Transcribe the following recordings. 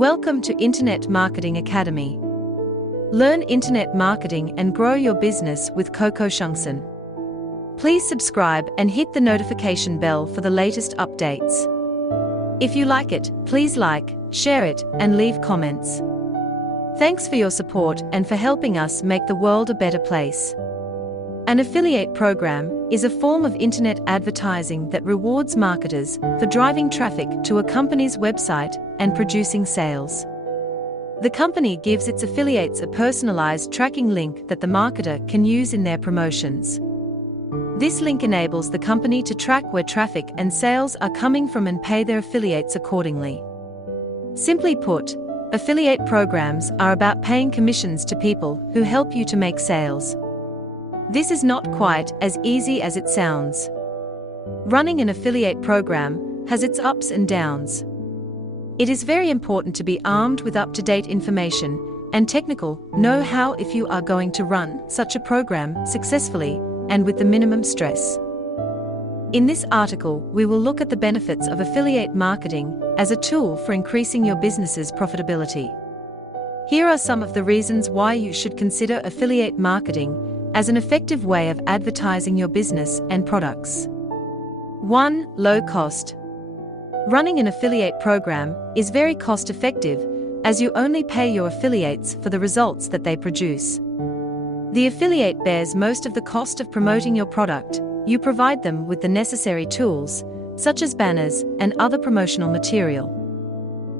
Welcome to Internet Marketing Academy. Learn internet marketing and grow your business with KOKOSHUNGSAN. Please subscribe and hit the notification bell for the latest updates. If you like it, please like, share it, and leave comments. Thanks for your support and for helping us make the world a better place. An affiliate program is a form of internet advertising that rewards marketers for driving traffic to a company's website and producing sales. The company gives its affiliates a personalized tracking link that the marketer can use in their promotions. This link enables the company to track where traffic and sales are coming from and pay their affiliates accordingly. Simply put, affiliate programs are about paying commissions to people who help you to make sales. This is not quite as easy as it sounds. Running an affiliate program has its ups and downs. It is very important to be armed with up-to-date information and technical know-how if you are going to run such a program successfully and with the minimum stress. In this article, we will look at the benefits of affiliate marketing as a tool for increasing your business's profitability. Here are some of the reasons why you should consider affiliate marketing as an effective way of advertising your business and products. 1. Low cost. Running an affiliate program is very cost-effective, as you only pay your affiliates for the results that they produce. The affiliate bears most of the cost of promoting your product. You provide them with the necessary tools, such as banners and other promotional material.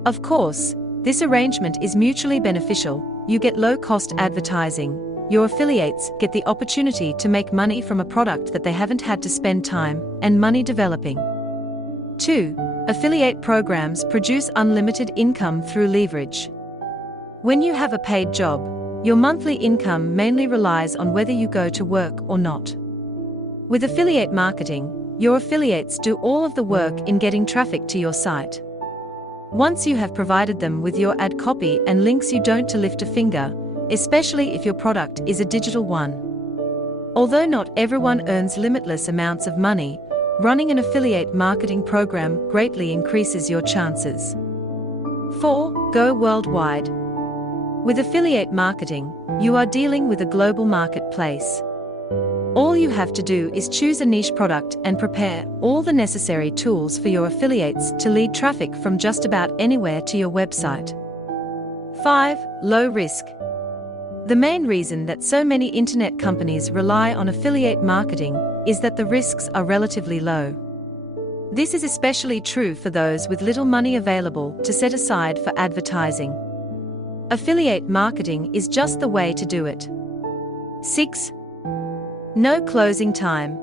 Of course, this arrangement is mutually beneficial. You get low-cost advertising. Your affiliates get the opportunity to make money from a product that they haven't had to spend time and money developing. 2. Affiliate programs produce unlimited income through leverage. When you have a paid job, your monthly income mainly relies on whether you go to work or not. With affiliate marketing, your affiliates do all of the work in getting traffic to your site. Once you have provided them with your ad copy and links, you don't to lift a finger, especially if your product is a digital one. Although not everyone earns limitless amounts of money, running an affiliate marketing program greatly increases your chances. 4. Go worldwide. With affiliate marketing, you are dealing with a global marketplace. All you have to do is choose a niche product and prepare all the necessary tools for your affiliates to lead traffic from just about anywhere to your website. 5. Low risk. The main reason that so many internet companies rely on affiliate marketing is that the risks are relatively low. This is especially true for those with little money available to set aside for advertising. Affiliate marketing is just the way to do it. 6. No closing time.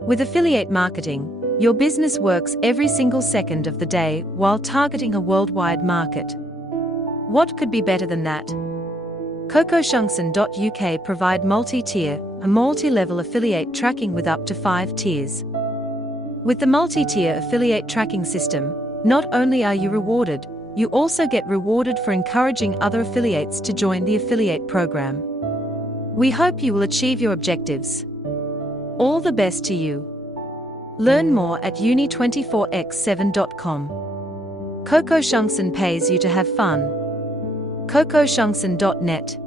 With affiliate marketing, your business works every single second of the day while targeting a worldwide market. What could be better than that? KOKOSHUNGSAN.UK provide multi-tier, a multi-level affiliate tracking with up to 5 tiers. With the multi-tier affiliate tracking system, not only are you rewarded, you also get rewarded for encouraging other affiliates to join the affiliate program. We hope you will achieve your objectives. All the best to you. Learn more at uni24x7.com. KOKOSHUNGSAN pays you to have fun. KOKOSHUNGSAN.net